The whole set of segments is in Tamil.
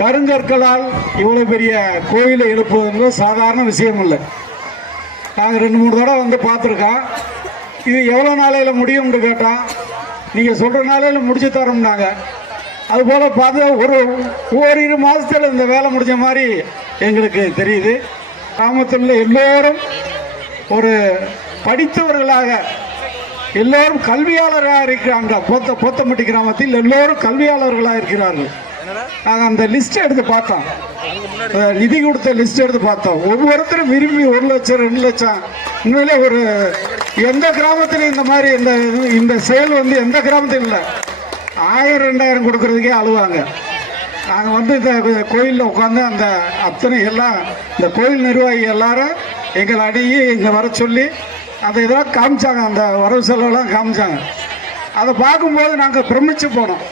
கருங்கற்களால் இவ்வளவு பெரிய கோயிலை எழுப்புவது சாதாரண விஷயம் இல்லை நாங்கள் ரெண்டு மூணு தடவை வந்து பார்த்துருக்கோம் இது எவ்வளோ நாளையில் முடியும்னு கேட்டோம் நீங்கள் சொல்கிற நாளையில் முடிச்சு தரோம்னாங்க. அதுபோல் பார்த்து ஒரு ஓரிரு மாதத்தில் இந்த வேலை முடிஞ்ச மாதிரி எங்களுக்கு தெரியுது. கிராமத்தில் எல்லோரும் ஒரு படித்தவர்களாக எல்லோரும் கல்வியாளராக இருக்கிறாங்க. பொத்த பொத்தம்பட்டி கிராமத்தில் எல்லோரும் கல்வியாளர்களாக இருக்கிறார்கள். நாங்கள் அந்த லிஸ்ட் எடுத்து பார்த்தோம். நிதி கொடுத்த லிஸ்ட் எடுத்து பார்த்தோம். ஒவ்வொருத்தரும் விரும்பி ஒரு லட்சம் ரெண்டு லட்சம். உண்மையிலே ஒரு எந்த கிராமத்திலும் இந்த மாதிரி இந்த இந்த செயல் வந்து எந்த கிராமத்திலும் இல்லை. ஆயிரம் ரெண்டாயிரம் கொடுக்கறதுக்கே அழுவாங்க நாங்கள் வந்து இந்த கோயிலில் உட்காந்து அந்த அத்தனை எல்லாம் இந்த கோயில் நிர்வாகி எல்லாரும் எங்களை அணுகி இங்கே வர சொல்லி அந்த இதெல்லாம் காமிச்சாங்க. அந்த வரவு செலவெல்லாம் காமிச்சாங்க. அதை பார்க்கும்போது நாங்கள் பிரமிச்சு போனோம்.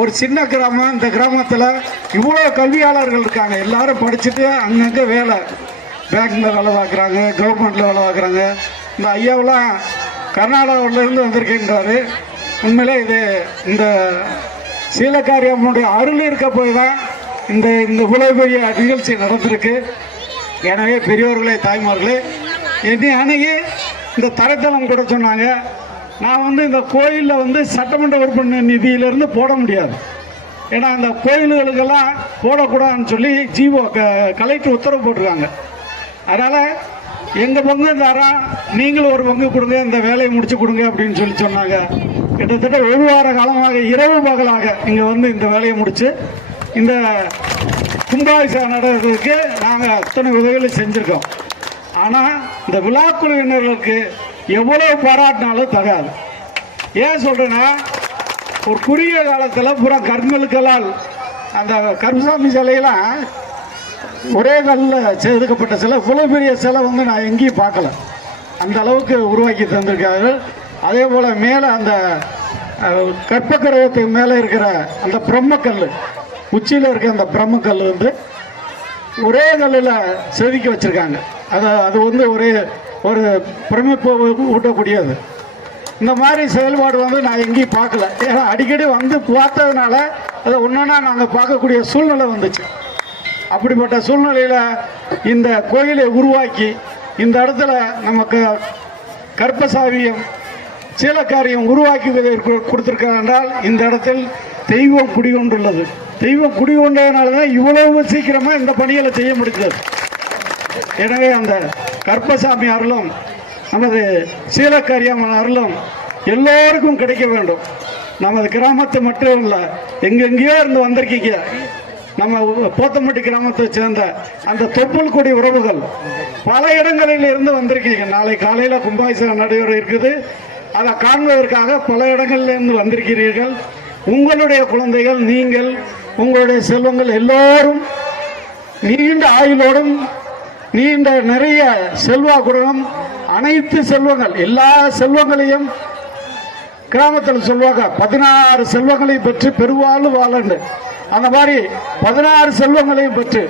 ஒரு சின்ன கிராமம் இந்த கிராமத்தில் இவ்வளோ கல்வியாளர்கள் இருக்காங்க. எல்லாரும் படிச்சுட்டு அங்கங்கே வேலை. பேங்க்கில் வேலை பார்க்குறாங்க கவர்மெண்ட்டில் வேலை பார்க்குறாங்க. இந்த ஐயாவெல்லாம் கர்நாடகாவிலேருந்து வந்திருக்கின்றாரு. உண்மையிலே இது இந்த சீலக்காரியம்மனுடைய அருள் இருக்க போய் தான் இந்த இந்த இவ்வளவு பெரிய நிகழ்ச்சி நடந்திருக்கு. எனவே பெரியோர்களே தாய்மார்களே என்னை அணுகி இந்த தரத்தலம் கூட சொன்னாங்க. நான் வந்து இந்த கோயிலில் வந்து சட்டமன்ற உறுப்பினர் நிதியிலிருந்து போட முடியாது. ஏன்னா இந்த கோயில்களுக்கெல்லாம் போடக்கூடாதுன்னு சொல்லி ஜிஓ க கலெக்டர் உத்தரவு போட்டிருக்காங்க. அதனால் எங்கள் பங்கு தரோம் நீங்களும் ஒரு பங்கு கொடுங்க இந்த வேலையை முடிச்சு கொடுங்க அப்படின்னு சொல்லி சொன்னாங்க. கிட்டத்தட்ட ஒரு வார காலமாக இரவு பகலாக இங்கே வந்து இந்த வேலையை முடித்து இந்த கும்பாபிஷேகம் நடக்கிறதுக்கு நாங்கள் அத்தனை உதவிகளை செஞ்சுருக்கோம். ஆனால் இந்த விழாக்குழுவினர்களுக்கு எவ்வளவு பாராட்டினாலும் தகாது. ஏன் சொல்கிறேன்னா ஒரு குறுகிய காலத்தில் பூரா கற்களுக்கெல்லாம் அந்த கருமசாமி சிலையெல்லாம் ஒரே கல்லில் செதுக்கப்பட்ட சிலை இவ்வளோ பெரிய சிலை வந்து நான் எங்கேயும் பார்க்கல. அந்த அளவுக்கு உருவாக்கி தந்திருக்காரு அதே போல் மேலே அந்த அஹ், கற்பக்கிரகத்துக்கு மேலே இருக்கிற அந்த பிரம்மக்கல் உச்சியில் இருக்க அந்த பிரம்மக்கல் வந்து ஒரே கல்லில் செதுக்கி வச்சுருக்காங்க. அது அது வந்து ஒரே ஒரு பிரமிப்பு ஊட்டக்கூடியது. இந்த மாதிரி செயல்பாடு வந்து நான் எங்கேயும் பார்க்கல. ஏன்னா அடிக்கடி வந்து பார்த்ததுனால அதை ஒன்றா நாங்கள் பார்க்கக்கூடிய சூழ்நிலை வந்துச்சு. அப்படிப்பட்ட சூழ்நிலையில் இந்த கோயிலை உருவாக்கி இந்த இடத்துல நமக்கு கற்பசாவியம் சீலக்காரியம் உருவாக்கி கொடுத்துருக்கிறார் என்றால் இந்த இடத்தில் தெய்வம் குடிகொண்டுள்ளது. தெய்வம் குடிகொண்டதுனால தான் இவ்வளவு சீக்கிரமாக இந்த பணிகளை செய்ய முடிஞ்சது எனவே அந்த கற்பசாமி அருளும் நமது சீலக்காரியம்மன் அருளும் எல்லோருக்கும் கிடைக்க வேண்டும். நமது கிராமத்தை மட்டும் இல்லை எங்கெங்கேயோ இருந்து வந்திருக்கீங்க. நம்ம போத்தம்பட்டி கிராமத்தை சேர்ந்த அந்த தொப்புள் கொடி உறவுகள் பல இடங்களில் இருந்து வந்திருக்கீங்க. நாளை காலையில் கும்பாபிஷேகம் நடைபெற இருக்குது. அதை காண்பதற்காக பல இடங்களிலிருந்து வந்திருக்கிறீர்கள். உங்களுடைய குழந்தைகள் நீங்கள் உங்களுடைய செல்வங்கள் எல்லோரும் நீண்ட ஆயுளோடும் நீண்ட நிறைய செல்வாக்குடனும் அனைத்து செல்வங்கள் எல்லா செல்வங்களையும் கிராமத்தில் சொல்வாங்க பதினாறு செல்வங்களை பெற்று பெருவாழ்வு வாழண்டு. அந்த மாதிரி பதினாறு செல்வங்களையும் பெற்று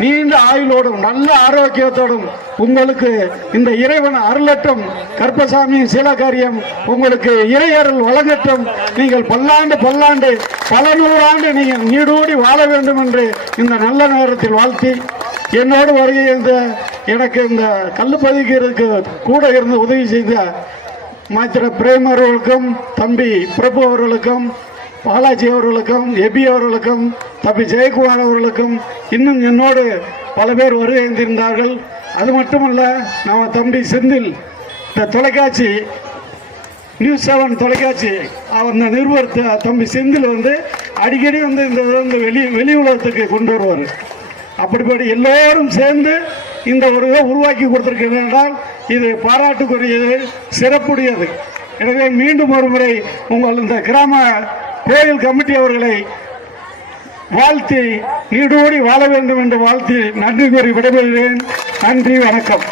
நீண்ட ஆயுளோடும் நல்ல ஆரோக்கியத்தோடும் உங்களுக்கு இந்த இறைவன் அருளட்டும் கற்பசாமி சீலகாரியம் உங்களுக்கு இறையருள் வழங்கட்டும். நீங்கள் பல்லாண்டு பல்லாண்டு பல நூறாண்டு நீங்கள் நீடூடி வாழ வேண்டும் என்று இந்த நல்ல நேரத்தில் வாழ்த்தி என்னோடு வருகை இந்த எனக்கு இந்த கல் பதிக்கிறதுக்கு கூட இருந்து உதவி செய்த மாத்திர பிரேம் அவர்களுக்கும் தம்பி பிரபு அவர்களுக்கும் பாலாஜி அவர்களுக்கும் எபி அவர்களுக்கும் தம்பி ஜெயக்குமார் அவர்களுக்கும் இன்னும் என்னோடு பல பேர் வருகை இருந்திருந்தார்கள் அது மட்டுமல்ல நம்ம தம்பி செந்தில் இந்த தொலைக்காட்சி நியூஸ் செவன் தொலைக்காட்சி அவர் இந்த நிருபர் தம்பி செந்தில் வந்து அடிக்கடி வந்து இந்த வந்து வெளி வெளி உலகத்துக்கு கொண்டு வருவார். அப்படிப்பட்ட எல்லோரும் சேர்ந்து இந்த ஒரு இதை உருவாக்கி கொடுத்திருக்கிறது என்றால் இது பாராட்டுக்குரியது சிறப்புடையது. எனவே மீண்டும் ஒரு முறை உங்கள் இந்த கிராம கோயில் கமிட்டி அவர்களை வாழ்த்தி நீடோடி வாழ வேண்டும் என்று வாழ்த்தி நன்றி கூறி விடைபெறுகிறேன். நன்றி வணக்கம்.